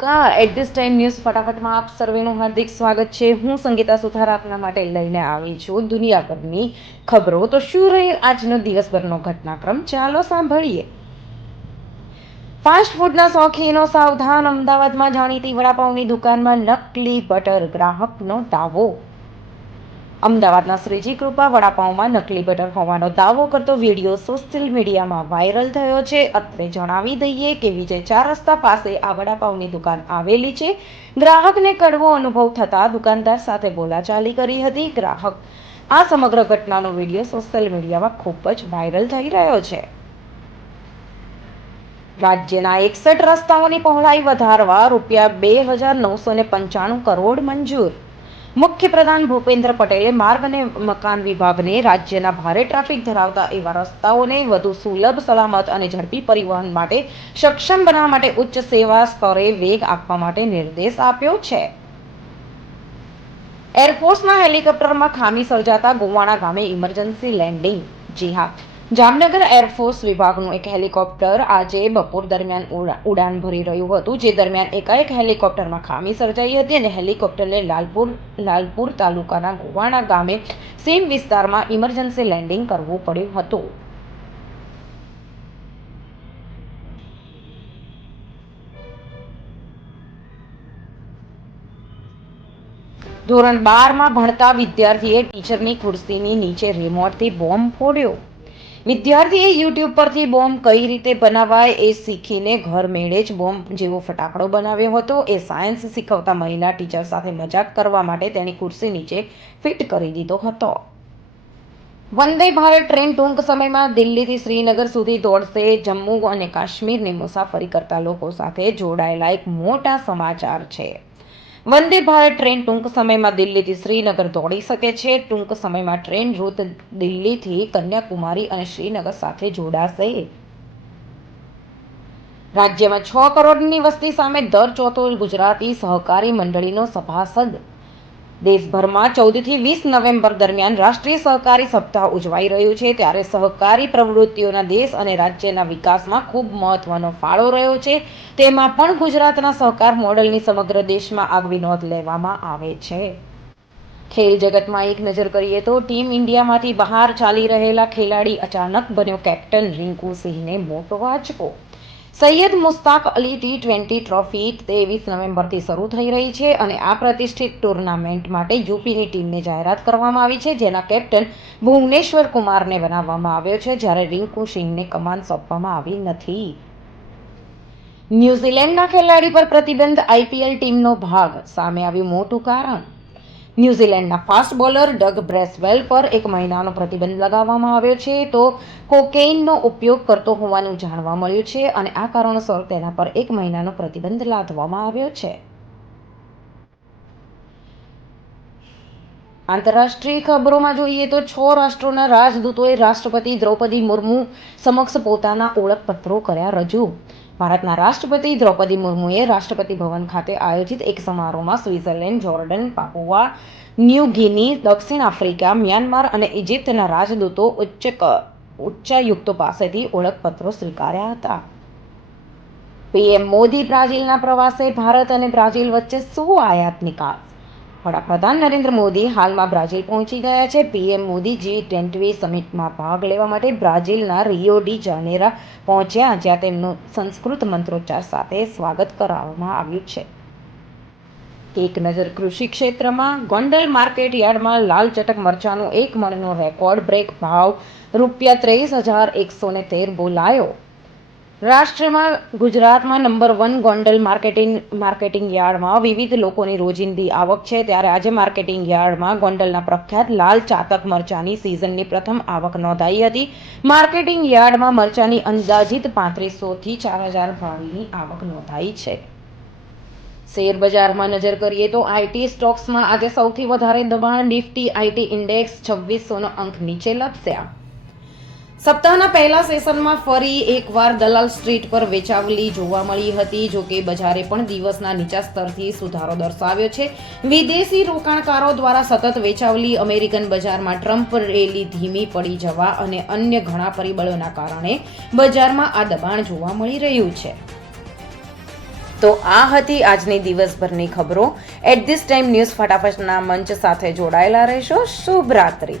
નમસ્કાર. At this time news ફટાફટમાં આપ સર્વેનું હાર્દિક સ્વાગત છે. હું સંગીતા સુથાર આપના માટે લઈને આવી છું દુનિયાભરની ખબરો. તો શું રહી આજનો દિવસભરનો ઘટનાક્રમ? ચાલો સાંભળીએ. ફાસ્ટ ફૂડના શોખીનો સાવધાન અમદાવાદમાં જાણીતી વડાપાઉંની દુકાનમાં નકલી બટર ગ્રાહકનો દાવો. અમદાવાદના શ્રીજી કૃપા વડાપાઉંમાં નકલી બટર હોવાનો દાવો કરતો વીડિયો સોશિયલ મીડિયામાં વાયરલ થયો છે. અત્રે જણાવી દઈએ કે વિજય ચાર રસ્તા પાસે આ વડાપાઉંની દુકાન આવેલી છે. ગ્રાહકને કડવો અનુભવ થતાં દુકાનદાર સાથે બોલાચાલી કરી હતી. ગ્રાહક આ સમગ્ર ઘટનાનો વીડિયો સોશિયલ મીડિયામાં ખૂબ જ વાયરલ થઈ રહ્યો છે. રાજ્યના એકસઠ રસ્તાઓની પહોળાઈ વધારવા રૂપિયા બે હજાર નવસો ને પંચાણું કરોડ મંજૂર મુખ્ય પ્રધાન ભૂપેન્દ્ર પટેલે માર્ગ અને મકાન વિભાગને રાજ્યના ભારે ટ્રાફિક ધરાવતા એવા રસ્તાઓને વધુ સુલભ, સલામત અને ઝડપી પરિવહન માટે સક્ષમ બનાવવા માટે ઉચ્ચ સેવા સ્તરે વેગ આપવા માટે નિર્દેશ આપ્યો છે. એરફોર્સના હેલિકોપ્ટરમાં ખામી સર્જાતા ગોવાણા ગામે ઇમરજન્સી લેન્ડિંગ. જી હા જામનગર એરફોર્સ વિભાગનું એક હેલિકોપ્ટર આજે બપોર દરમિયાન ઉડાન ભરી રહ્યું હતું, જે દરમિયાન એકાએક હેલિકોપ્ટરમાં ખામી સર્જાઈ હતી અને હેલિકોપ્ટરને લાલપુર લાલપુર તાલુકાના ગોવાણા ગામે સેમ વિસ્તારમાં ઇમરજન્સી લેન્ડિંગ કરવું પડ્યું હતું. ધોરણ બારમાં ભણતા વિદ્યાર્થીએ ટીચરની ખુરશીની નીચે રિમોટથી બોમ્બ ફોડ્યો. વિદ્યાર્થીએ યુટ્યુબ પરથી બોમ્બ કઈ રીતે બનાવાય એ શીખીને ઘર મેળે જ બોમ્બ જેવો ફટાકડો બનાવ્યો હતો. એ સાયન્સ શીખવતા મહિલા ટીચર સાથે મજાક કરવા માટે તેની ખુરશી નીચે ફિટ કરી દીધો હતો. વંદે ભારત ટ્રેન ટૂંક સમયમાં દિલ્હીથી શ્રીનગર સુધી દોડશે. જમ્મુ અને કાશ્મીરની મુસાફરી કરતા લોકો સાથે જોડાયેલા એક મોટા સમાચાર છે. વંદે ભારત ટ્રેન ટૂંક સમયમાં દિલ્હીથી શ્રીનગર દોડી શકે છે. ટૂંક સમયમાં ટ્રેન રૂટ દિલ્હીથી કન્યાકુમારી અને શ્રીનગર સાથે જોડાશે. રાજ્યમાં છ કરોડની વસ્તી સામે દર ચોથો ગુજરાતી સહકારી મંડળીનો સભાસદ દેશભરમાં ચૌદથી વીસ નવેમ્બર દરમિયાન રાષ્ટ્રીય સહકારી સપ્તાહ ઉજવાઈ રહ્યું છે. ત્યારે સહકારી પ્રવૃત્તિઓના દેશ અને રાજ્યના વિકાસમાં ખૂબ મહત્વનો ફાળો રહ્યો છે. તેમાં પણ ગુજરાતના સહકાર મોડલની સમગ્ર દેશમાં આગવી નોંધ લેવામાં આવે છે. ખેલ જગતમાં એક નજર કરીએ તો ટીમ ઇન્ડિયામાંથી બહાર ચાલી રહેલા ખેલાડી અચાનક બન્યો કેપ્ટન રિંકુ સિંહને મોટો આંચકો Syed Mushtaq Ali T twenty trophy ત્રેવીસ નવેમ્બરથી શરૂ થઈ રહી છે અને આ પ્રતિષ્ઠિત ટુર્નામેન્ટ માટે યુપીની ટીમને જાહેરાત કરવામાં આવી છે, જેના કેપ્ટન ભુવનેશ્વર કુમારને બનાવવામાં આવ્યો છે, જ્યારે રિંકુ સિંહને કમાન સોંપવામાં આવી નથી. ન્યૂઝીલેન્ડના ખેલાડી પર પ્રતિબંધ આઈપીએલ ટીમનો ભાગ, સામે આવ્યું મોટું કારણ. ન્યૂઝીલેન્ડના ફાસ્ટ બોલર ડગ બ્રેસવેલ પર એક મહિનાનો પ્રતિબંધ લગાવવામાં આવ્યો છે. તો કોકેઇનનો ઉપયોગ કરતો હોવાનું જાણવા મળ્યું છે અને આ કારણોસર તેના પર એક મહિનાનો પ્રતિબંધ લાદવામાં આવ્યો છે. આંતરરાષ્ટ્રીય ખબરોમાં જોઈએ તો છ રાષ્ટ્રોના રાજદૂતોએ રાષ્ટ્રપતિ દ્રૌપદી મુર્મુ સમક્ષ પોતાના ઓળખપત્રો કર્યા રજૂ. ભારતના રાષ્ટ્રપતિ દ્રૌપદી મુર્મુએ રાષ્ટ્રપતિ ભવન ખાતે આયોજિત એક સમારોહમાં Switzerland, Jordan, Papua, New Guinea, દક્ષિણ આફ્રિકા, મ્યાનમાર અને ઇજિપ્તના રાજદૂતો ઉચ્ચ ઉચ્ચાયુક્તો પાસેથી ઓળખપત્રો સ્વીકાર્યા હતા. પીએમ મોદી બ્રાઝિલના પ્રવાસે ભારત અને બ્રાઝિલ વચ્ચે શું આયાત નિકાસ? વડાપ્રધાન નરેન્દ્ર મોદી હાલમાં બ્રાઝિલ પહોંચી ગયા છે. પીએમ મોદી જી ટ્વેન્ટી સમિટમાં ભાગ લેવા માટે બ્રાઝિલના રિયો ડી જાનેરા પહોંચ્યા, જ્યાં તેમનું સંસ્કૃત મંત્રોચ્ચાર સાથે સ્વાગત કરાવવામાં આવ્યું છે. એક નજર કૃષિ ક્ષેત્રમાં, ગોંડલ માર્કેટ યાર્ડમાં લાલ ચટક મરચાનો એક મણનો રેકોર્ડ બ્રેક ભાવ રૂપિયા ત્રેવીસ હજાર એકસો ને તેર બોલાયો. રાષ્ટ્રમાં ગુજરાતમાં number one Gondal marketing marketing યાર્ડમાં વિવિધ લોકોની રોજિંદી આવક છે. ત્યારે આજે માર્કેટિંગ યાર્ડમાં ગોંડલના પ્રખ્યાત લાલ ચાતક મરચાની સિઝનની પ્રથમ આવક નોંધાઈ હતી. માર્કેટિંગ યાર્ડમાં મરચાની અંદાજિત પાંત્રીસોથી ચાર હજાર ભાવની આવક નોંધાઈ છે. શેર બજારમાં નજર કરીએ તો આઈટી સ્ટોક્સમાં આજે સૌથી વધારે દબાણ નિફ્ટી આઈટી ઇન્ડેક્સ છવ્વીસોનો અંક નીચે લપસ્યા. સપ્તાહના પહેલા સેશનમાં ફરી એકવાર દલાલ સ્ટ્રીટ પર વેચાવલી જોવા મળી હતી, જો કે બજારે પણ દિવસના નીચા સ્તરથી સુધારો દર્શાવ્યો છે. વિદેશી રોકાણકારો દ્વારા સતત વેચાવલી અમેરિકન બજારમાં ટ્રમ્પ રેલી ધીમી પડી જવા અને અન્ય ઘણા પરિબળોના કારણે બજારમાં આ દબાણ જોવા મળી રહ્યું છે. તો આ હતી આજની દિવસભરની ખબરો. એટ ધીસ ટાઈમ ન્યૂઝ ફટાફટના મંચ સાથે જોડાયેલા રહેશો. શુભ રાત્રિ.